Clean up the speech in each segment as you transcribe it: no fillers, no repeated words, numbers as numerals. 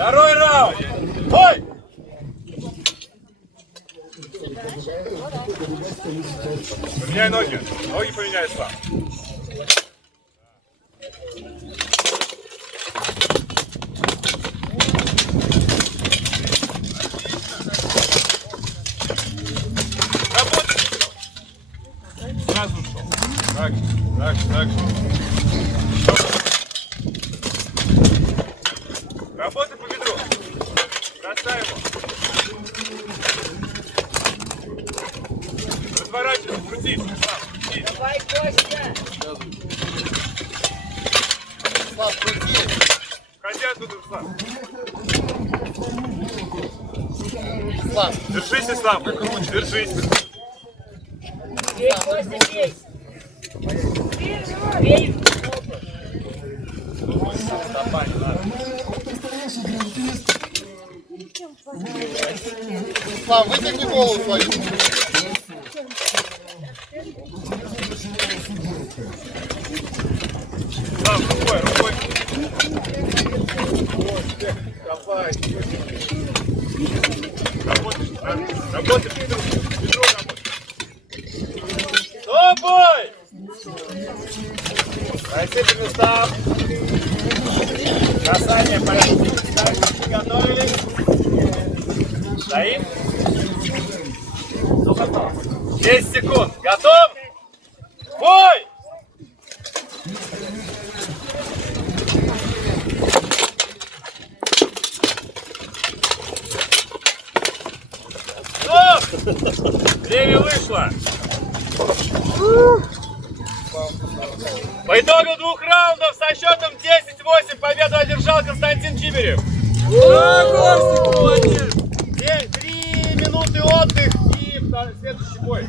Второй раунд. Бой! Поменяй ноги. Ноги поменяй, Слав. Работай. Сразу шел. Так же. Работай по бедру. Бросай его. Разворачивайся, крутись. Давай, Костя! Слав, крути! Ходи оттуда, Слав. Слав! Держись, Слав, покруче, держись. Бей, Костя, бей! Бей! Стопай, не надо. Слав, вытягни голову свою! Слав, рукой. Давай! Работай, бедро работай. Стопой! Пройти по местам. Касание порядка. Приготовились. Стоим. 10 секунд. Готов? Бой! Стоп! Время вышло. По итогу 2 раундов со счетом 10-8 победу одержал Константин Чиберев. 3 минуты отдых и следующий бой.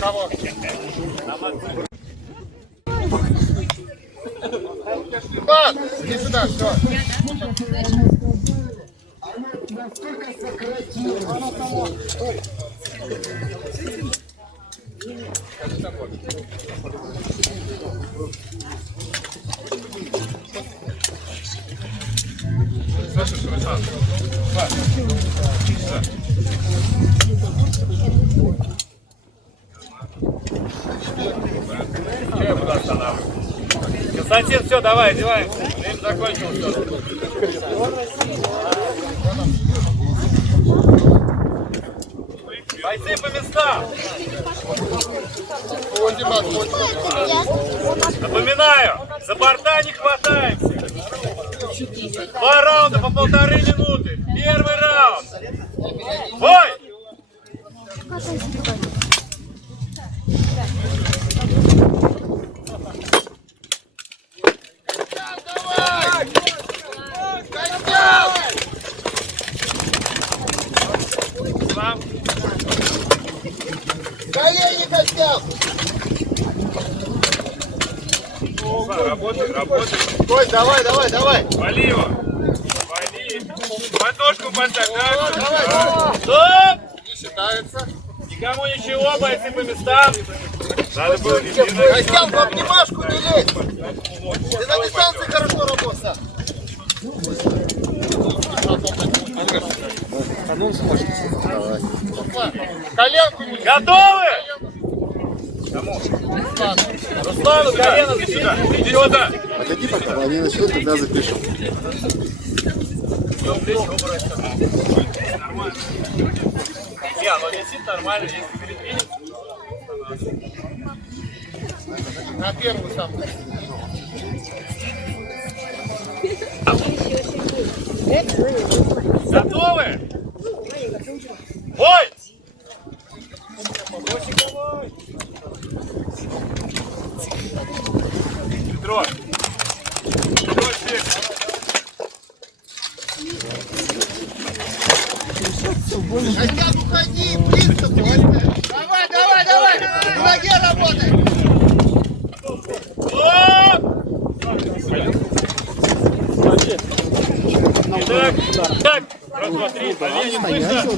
Кого? Иван, иди сюда, все. Слышишь, Руслан? Я буду останавливать. Константин, все, давай, одеваемся. Время закончилось. Бойцы по местам. Напоминаю, за борта не хватаемся. 2 раунда по 1,5 минуты. Первый раунд. Бой! Слав. Колени костям! Работай. Стой, давай! Вали его. Вали. Подножку поставь. Давай. Стоп! Не считается. Никому ничего, бойцы по местам. Надо было не Костям, в обнимашку не лезь! Ты на дистанции хорошо работал. Коленку не... Готовы? Руслану колено сюда. Иди сюда. Погоди пока, они начнут, тогда запишем. Не, оно висит нормально, если передвинется. На первую самую. Готовы? Бой! Петро! Костям, уходи! Близко! Давай! На ноге работай! Так, раз, два, три, не слышно.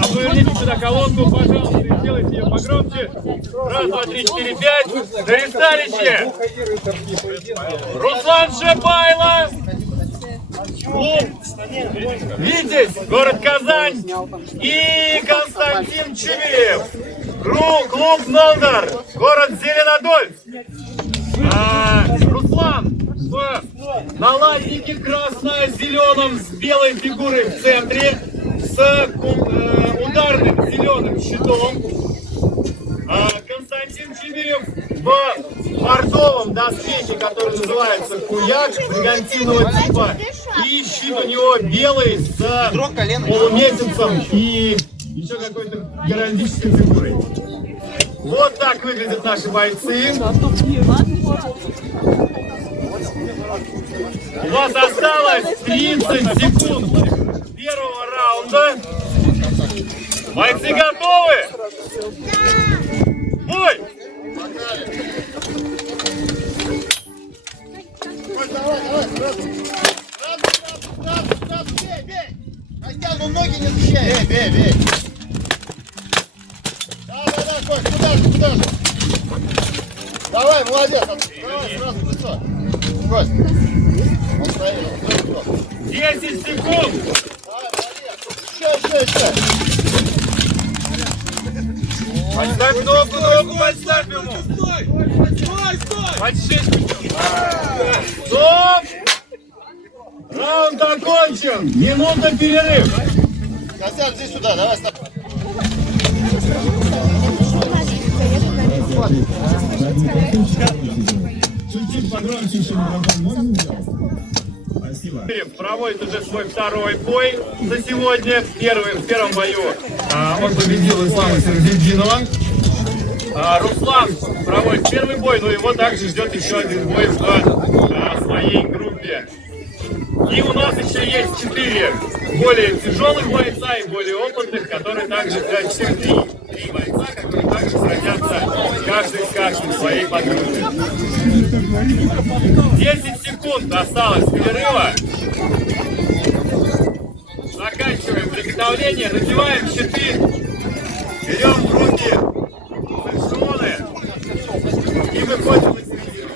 А поверните сюда колонку, пожалуйста, и сделайте ее погромче. Раз, два, три, 4, 5. На ресталище Руслан Шипайло клуб «Витязь», город Казань, и Константин Чибирев, клуб «Нолдер», город Зеленодольск. Руслан в налатнике красно-зеленом с белой фигурой в центре, с ударным зеленым щитом. Константин Чибирев в бордовом доспехе, который называется куяк, бригантинного типа. И щит у него белый с полумесяцем и еще какой-то геральдической фигурой. Вот так выглядят наши бойцы. У вас осталось 30 секунд первого раунда. Бойцы готовы? Бой! Костян, ну ноги не защищай. Бей. Да, Кость, куда же? Давай, молодец. Давай, сразу в лицо. Кость. Он стоит. 10 секунд! Давай, молодец. Еще. Подставь ногу, подставь ему! Стой! Подшить! Стоп! Раунд окончен! Минутный перерыв! Костян, иди сюда, давай, стоп. Чуть-чуть погромче еще микрофон можно сделать? Спасибо. Проводит уже свой второй бой за сегодня. В первом бою он победил Ислама Сердинова. Руслан проводит первый бой, но его также ждет еще один бой в своей группе. И у нас еще есть 4 более тяжелых бойца и более опытных, которые также всех три бойца, которые также сразятся каждый с каждым в своей подгруппе. 10 секунд осталось перерыва. Заканчиваем приготовление, надеваем щиты, берем в руки фальшоны и выходим на середину.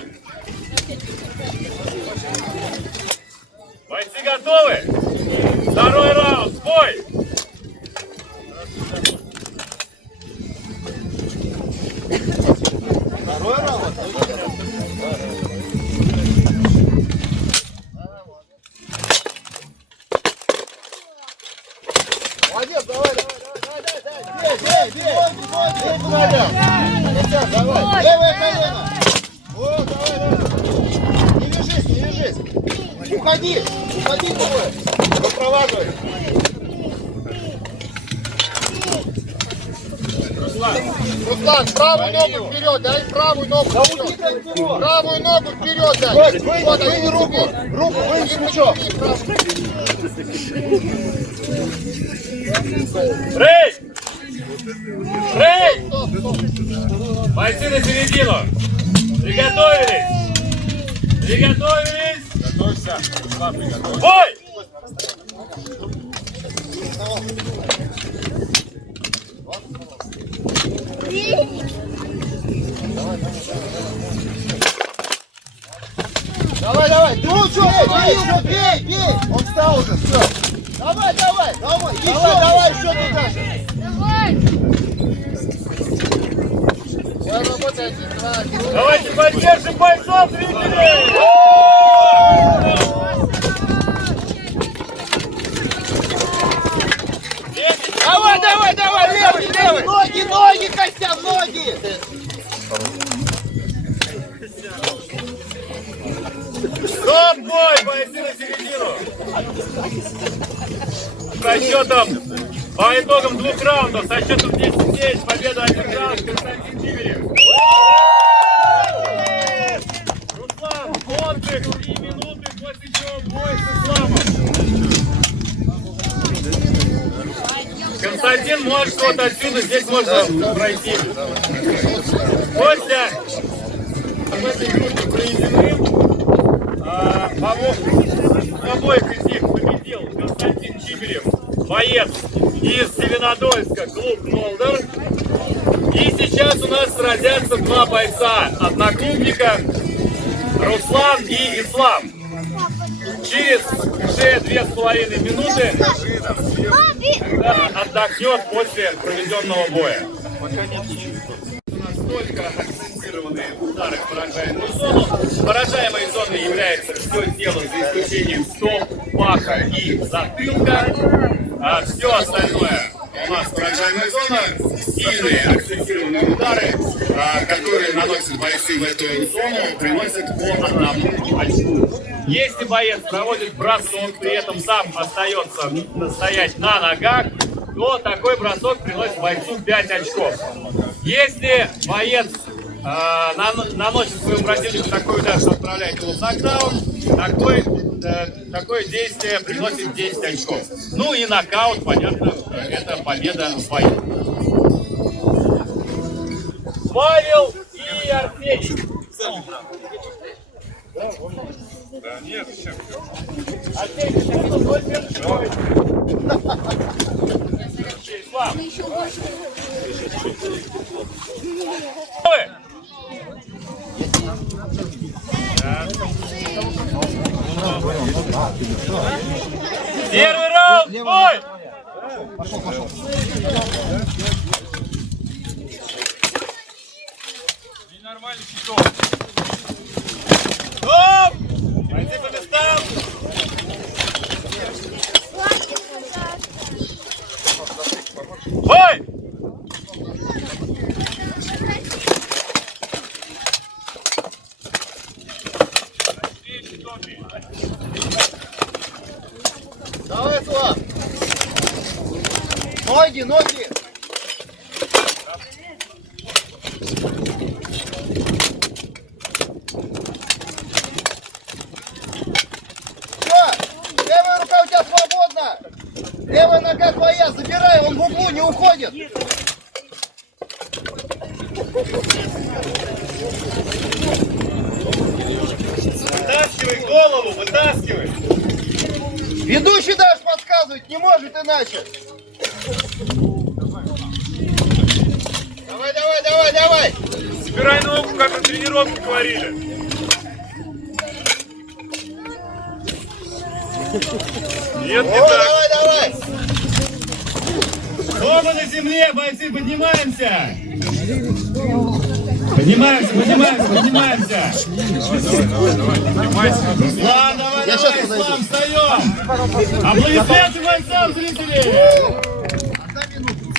Бойцы готовы? Второй раунд, бой! Второй раунд. Молодец, давай. Бей, Владимир. Костян, давай. Левое колено. Вот, давай. Не вяжись. Уходи, бой. Выпроваживай. Руслан, правую ногу вперед, дай правую ногу вперед. Правую ногу вперед, дай. Вот, вынь руку, вынь плечо. Рей! Бойцы на середину! Приготовились! Готовься! Бой! Давай. Ну что, бей. Он встал уже, все. Давай. Давай, еще туда же. Давайте поддержим бойцов, зрители! Давай, левый. Ноги, Костян, ноги. Стоп-бой, бойцы на середину! Со счетом, по итогам 2 раундов, со счетом 10-9, победу одержал Константин Чибирев. Руслан, отдых 3 минуты, после чего бой с Исламом. Константин, может вот отсюда, здесь можно пройти. После в этой группе проведены. В обоих из них победил Константин Чибирев, боец из Зеленодольска, клуб «Нолдер». И сейчас у нас сразятся 2 бойца, одноклубника Руслан и Ислам. Через уже 2,5 минуты отдохнет после проведенного боя. Настолько акцентированные удары в поражаемую зону. Поражаемой зоной является все тело, за исключением стоп, паха и затылка. А все остальное у нас поражаемая зона. Сильные акцентированные удары, которые наносят бойцы в эту зону, приносят по одному очку. Если боец проводит бросок, при этом сам остается стоять на ногах, то такой бросок приносит бойцу 5 очков. Если боец наносит своему противнику такой удар, что отправляет его в нокдаун, такое действие приносит 10 очков. Ну и нокаут, понятно, это победа в бою. Павел и Арсений. Да нет, зачем? Арсений, ты минут 0,5. Слав. Первый раунд, бой! Пошел. Ненормальный щиток. Стоп! Пойди по местам. Бой! Давай, Слав. Ноги. Левая рука у тебя свободна. Левая нога твоя, забирай, он в углу не уходит. Вытаскивай голову, вытаскивай. Ведущий даже подсказывать не может иначе. Давай. Собирай ногу, как на тренировке говорили. Нет, не так. Давай. Оба на земле, бойцы, поднимаемся. Поднимаемся. Поднимайся. Руслан, давай, Я сейчас подойду. Руслан, встаем. Аплодисменты бойцам, зрители.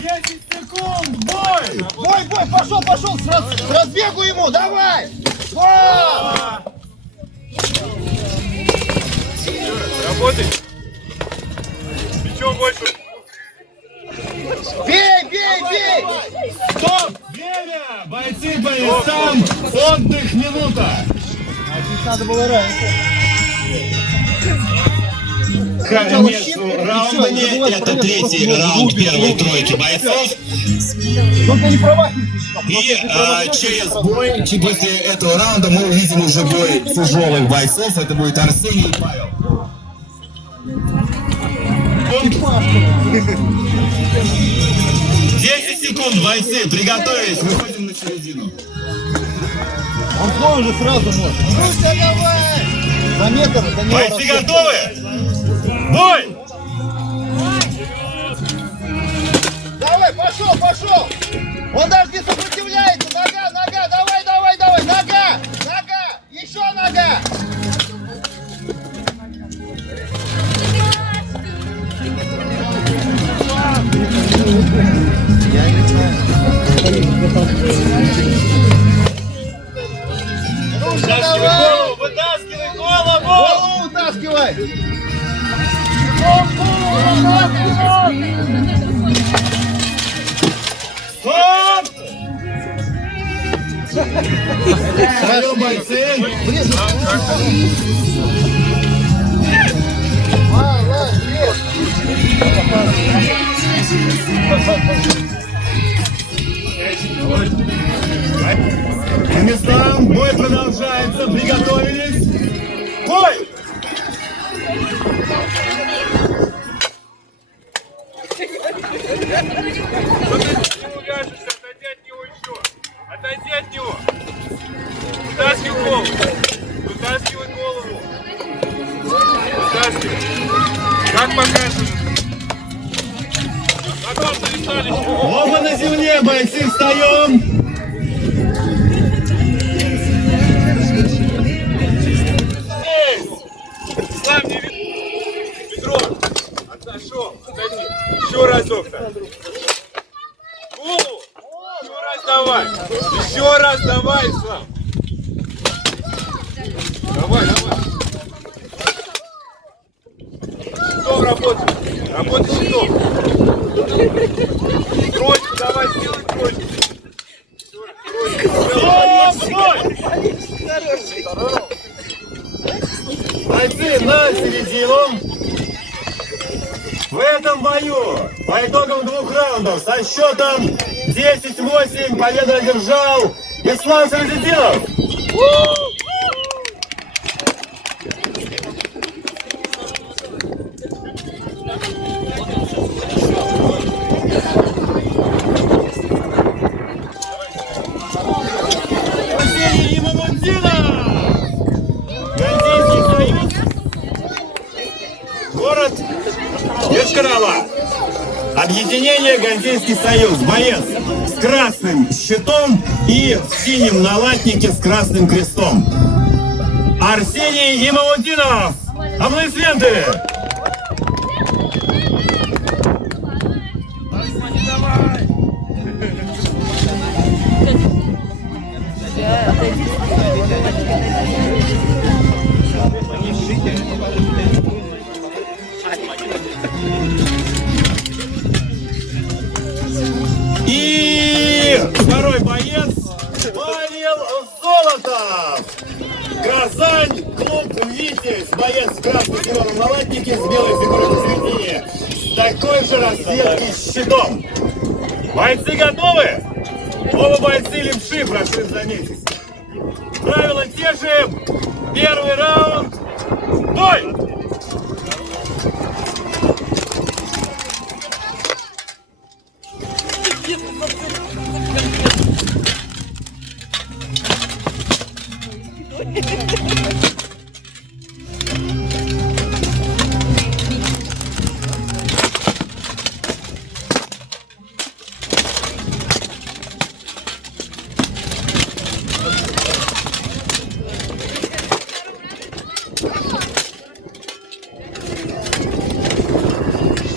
10 секунд, бой. Бой, пошел, с разбегу ему, давай. Работай. Плечом больше. Бей. Стоп! Время! Бойцы по местам! Отдых минута! Надо было раньше. Между раундами это третий раунд первой тройки бойцов. Только не промахивайтесь. И через бой, после этого раунда мы увидим уже бой тяжелых бойцов. Это будет Арсений и Павел. 10 секунд, бойцы, приготовились, выходим на середину. Он тоже сразу может. Руся, давай! За метр, за него. Бойцы готовы? Бой! Давай, пошел! Он даже не сопротивляется! Нога! Давай! Нога! Еще нога! Я не знаю. Вытаскивай голову! Голову вытаскивай! Стоп! Салют, бойцы! По местам, бой продолжается, приготовились. Бой! Отойди от него. Вытаскивай голову. Оба на земле, бойцы, встаем. Слав, не Петров, отошел. Отойди. Еще разок-то. Голову. Еще раз давай. Еще раз давай, Слав. Давай, давай. Щитом работай. Работай щитом. Тройку давай, сделай тройку. Бойцы, на середину. В этом бою по итогам 2 раундов со счетом 10-8 победу одержал Ислам Сарзидинов. Арсений Имамутдинов. Гандейский союз. Город Йошкар-Ола. Объединение Гандейский союз. Боец с красным щитом и в синем налатнике с красным крестом. Арсений Имамутдинов. Аплодисменты. И второй боец Павел Золотов. Казань, клуб «Витязь». Боец в красно-зеленом налатнике с белой фигурой посередине. С такой же расцветкой щитом. Бойцы готовы? Оба бойцы левши, прошу заметить. Правила те же. Первый раунд. Бой!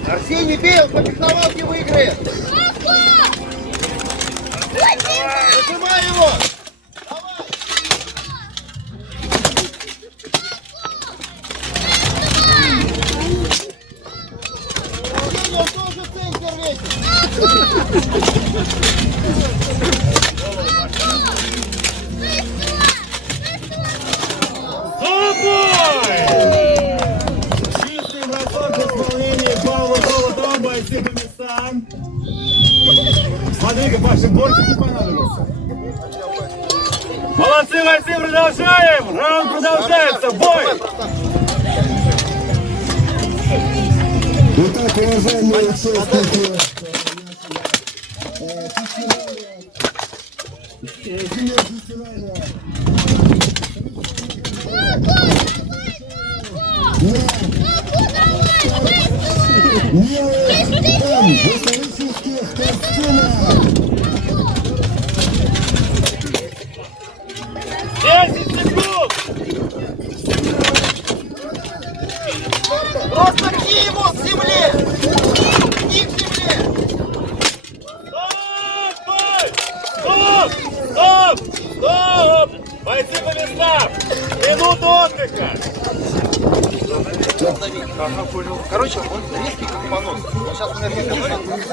Арсений, бей, он побегновал, не выиграет. Нажимай его. Арсений, он тоже центр весит. Чистый бросок в исполнении Павла Золотова. Бойцы по местам. Смотри-ка, Паша, бортик не понадобился. Молодцы, бойцы, продолжаем. Раунд продолжается. Бой! Итак, уважаемые участники, в исторических костюмах. 10 секунд! Просто бей его к земле. Бей к земле. Стоп! Бой! Стоп! Стоп! Стоп! Бойцы по местам! Минуту отдыха! Короче, он резкий как понос. Он сейчас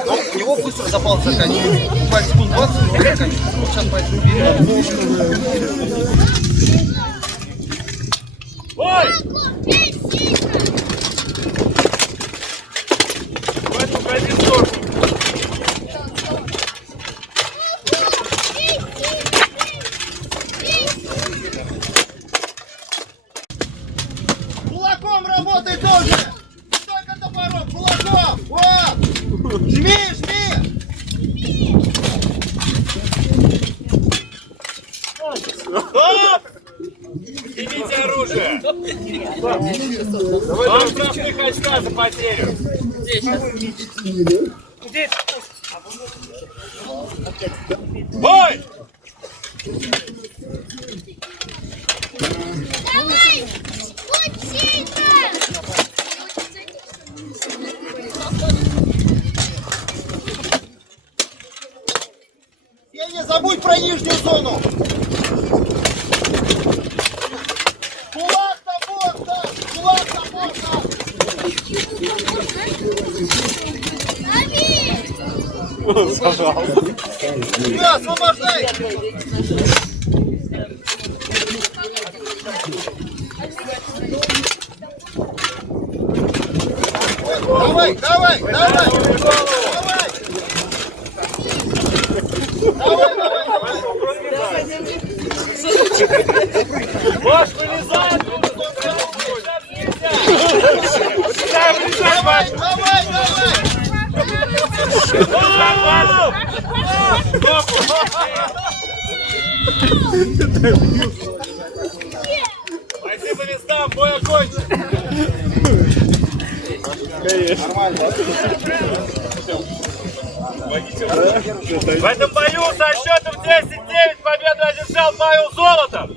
но у него быстро запал заканчивается. Буквально секунд 20, он заканчивается. Он сейчас поэтому берет. Бой! В эту позицию! Кулаком работай тоже! Не только топором, кулаком! Вот! Жми, жми! Стоп! Берите оружие! Вам штрафных очка за потерю! Бой! Давай! Будь сильным! Не забудь про нижнюю зону. Кулак на борт, да! Кулак на борт, да! Да, освобождай! Давай, давай, давай! Давай! Можешь вылезать! Давай, вылезай, Вась! Давай, Пойди по местам, бой окончен! В этом бою со счетом 10-9 победу одержал Павел Золотов.